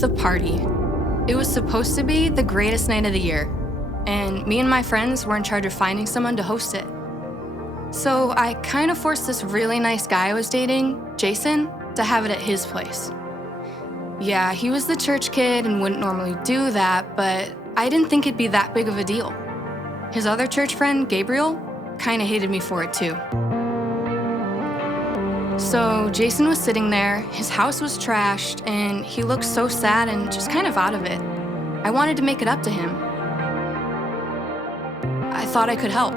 with the party. It was supposed to be the greatest night of the year, and me and my friends were in charge of finding someone to host it. So I kind of forced this really nice guy I was dating, Jason, to have it at his place. Yeah, he was the church kid and wouldn't normally do that, but I didn't think it'd be that big of a deal. His other church friend, Gabriel, kind of hated me for it too. So Jason was sitting there, his house was trashed, and he looked so sad and just kind of out of it. I wanted to make it up to him. I thought I could help.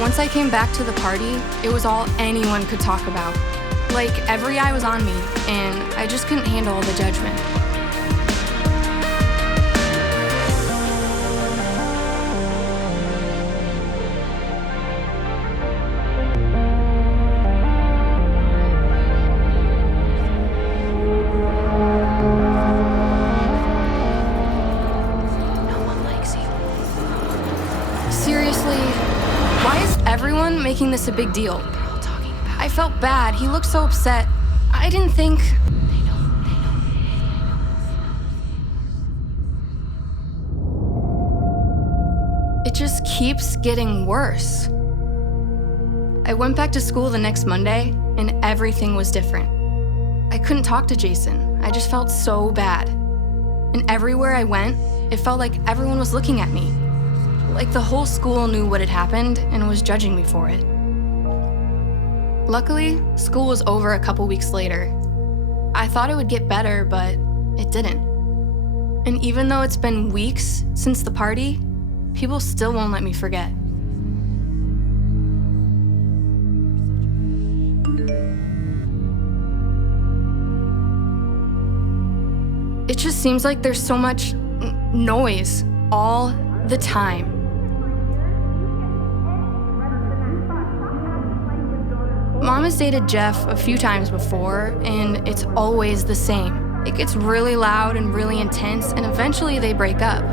Once I came back to the party, it was all anyone could talk about. Like, every eye was on me, and I just couldn't handle the judgment. No one likes you. Seriously, why is everyone making this a big deal? I felt bad. He looked so upset. I didn't think... It just keeps getting worse. I went back to school the next Monday, and everything was different. I couldn't talk to Jason. I just felt so bad. And everywhere I went, it felt like everyone was looking at me. Like the whole school knew what had happened and was judging me for it. Luckily, school was over a couple weeks later. I thought it would get better, but it didn't. And even though it's been weeks since the party, people still won't let me forget. It just seems like there's so much noise all the time. Mom has dated Jeff a few times before, and it's always the same. It gets really loud and really intense, and eventually they break up.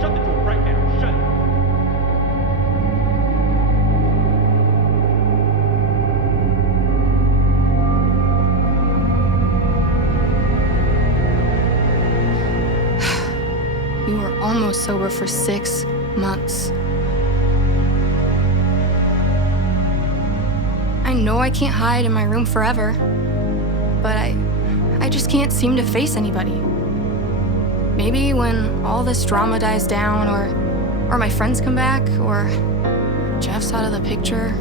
Shut the door right now. Shut it. You were almost sober for 6 months. I know I can't hide in my room forever, but I just can't seem to face anybody. Maybe when all this drama dies down, or my friends come back, or Jeff's out of the picture.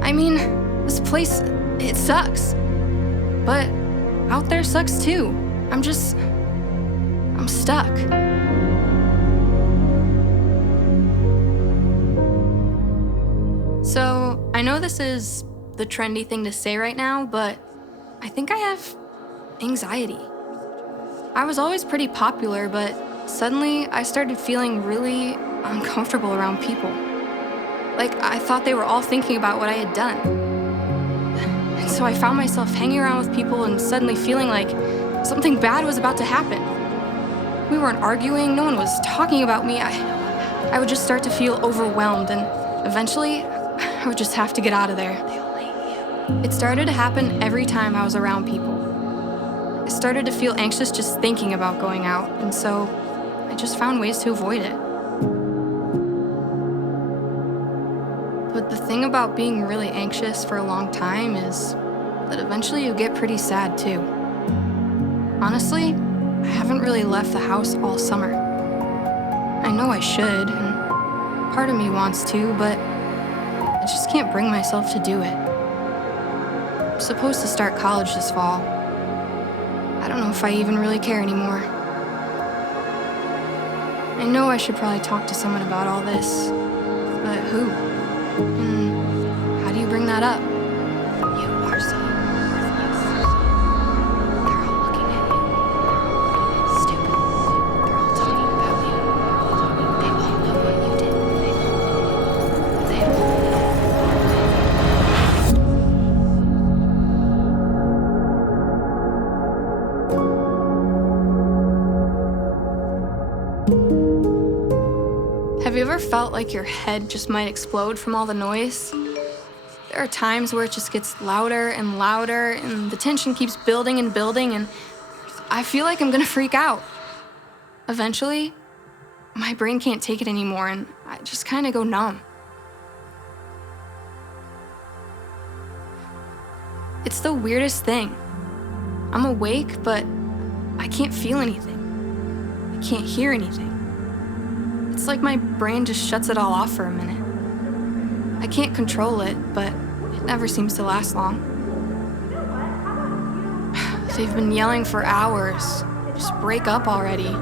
I mean, this place, it sucks. But out there sucks too. I'm stuck. So, I know this is the trendy thing to say right now, but I think I have anxiety. I was always pretty popular, but suddenly I started feeling really uncomfortable around people. Like, I thought they were all thinking about what I had done. And so I found myself hanging around with people and suddenly feeling like something bad was about to happen. We weren't arguing, no one was talking about me. I would just start to feel overwhelmed, and eventually I would just have to get out of there. It started to happen every time I was around people. I started to feel anxious just thinking about going out, and so I just found ways to avoid it. But the thing about being really anxious for a long time is that eventually you get pretty sad too. Honestly, I haven't really left the house all summer. I know I should, and part of me wants to, but I just can't bring myself to do it. I'm supposed to start college this fall. I don't know if I even really care anymore. I know I should probably talk to someone about all this, but who? And how do you bring that up? You are so worthless. They're all looking at you. Stupid. They're all talking about you. They all know what you did. They all know. felt like your head just might explode from all the noise? There are times where it just gets louder and louder, and the tension keeps building and building, and I feel like I'm gonna freak out. Eventually, my brain can't take it anymore, and I just kind of go numb. It's the weirdest thing. I'm awake, but I can't feel anything. I can't hear anything. It's like my brain just shuts it all off for a minute. I can't control it, but it never seems to last long. They've been yelling for hours. Just break up already.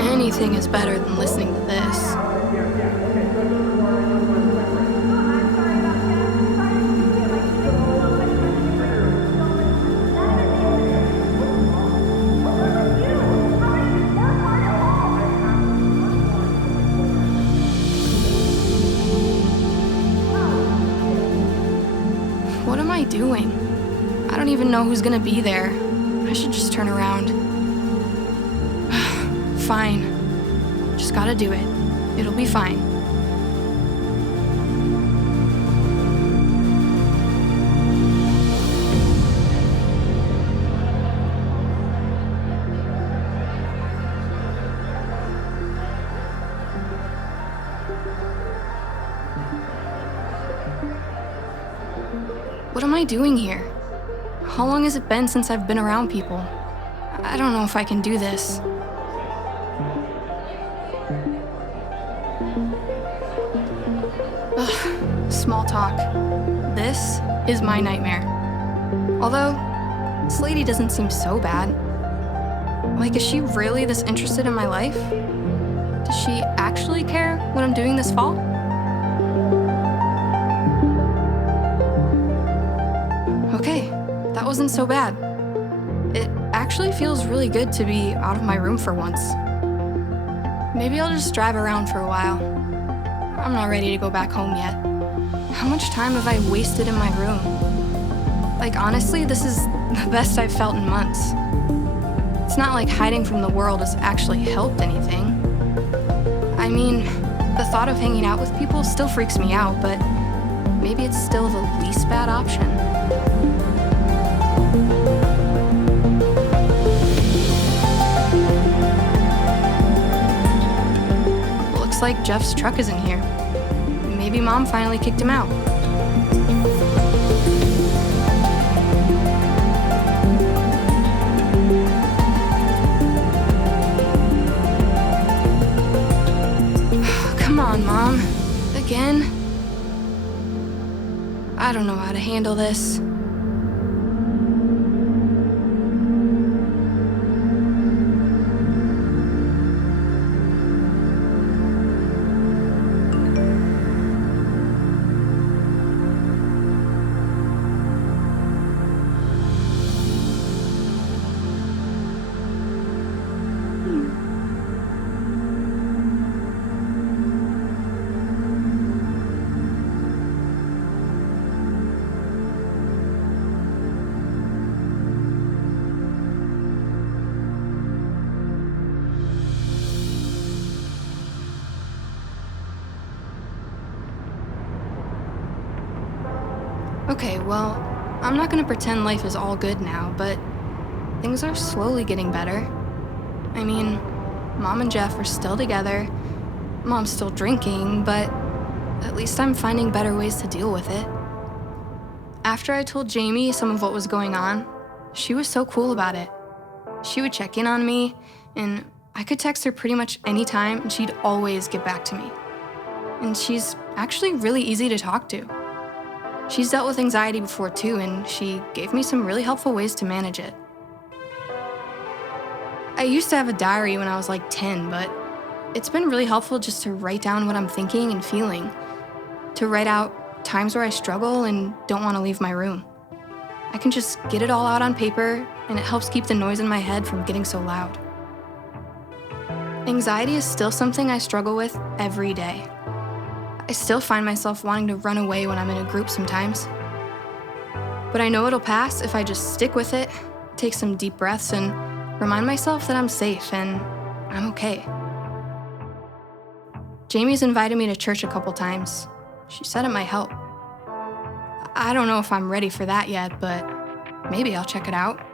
Anything is better than listening to this. What am I doing? I don't even know who's gonna be there. I should just turn around. Fine. Just gotta do it. It'll be fine. What am I doing here? How long has it been since I've been around people? I don't know if I can do this. Ugh, small talk. This is my nightmare. Although, this lady doesn't seem so bad. Like, is she really this interested in my life? Does she actually care what I'm doing this fall? Okay, that wasn't so bad. It actually feels really good to be out of my room for once. Maybe I'll just drive around for a while. I'm not ready to go back home yet. How much time have I wasted in my room? Like, honestly, this is the best I've felt in months. It's not like hiding from the world has actually helped anything. I mean, the thought of hanging out with people still freaks me out, but maybe it's still the least bad option. Looks like Jeff's truck isn't here. Maybe Mom finally kicked him out. Come on, Mom. Again? I don't know how to handle this. Okay, well, I'm not gonna pretend life is all good now, but things are slowly getting better. I mean, Mom and Jeff are still together. Mom's still drinking, but at least I'm finding better ways to deal with it. After I told Jamie some of what was going on, she was so cool about it. She would check in on me, and I could text her pretty much any time, and she'd always get back to me. And she's actually really easy to talk to. She's dealt with anxiety before too, and she gave me some really helpful ways to manage it. I used to have a diary when I was like 10, but it's been really helpful just to write down what I'm thinking and feeling, to write out times where I struggle and don't want to leave my room. I can just get it all out on paper, and it helps keep the noise in my head from getting so loud. Anxiety is still something I struggle with every day. I still find myself wanting to run away when I'm in a group sometimes. But I know it'll pass if I just stick with it, take some deep breaths, and remind myself that I'm safe and I'm okay. Jamie's invited me to church a couple times. She said it might help. I don't know if I'm ready for that yet, but maybe I'll check it out.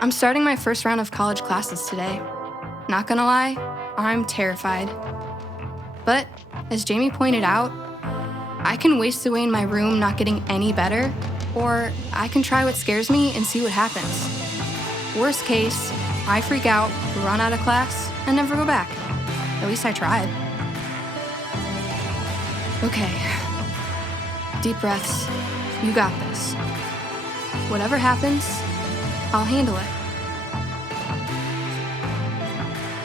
I'm starting my first round of college classes today. Not gonna lie, I'm terrified. But as Jamie pointed out, I can waste away in my room not getting any better, or I can try what scares me and see what happens. Worst case, I freak out, run out of class, and never go back. At least I tried. Okay. Deep breaths. You got this. Whatever happens, I'll handle it.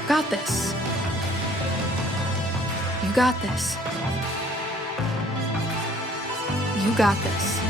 Got this. You got this. You got this.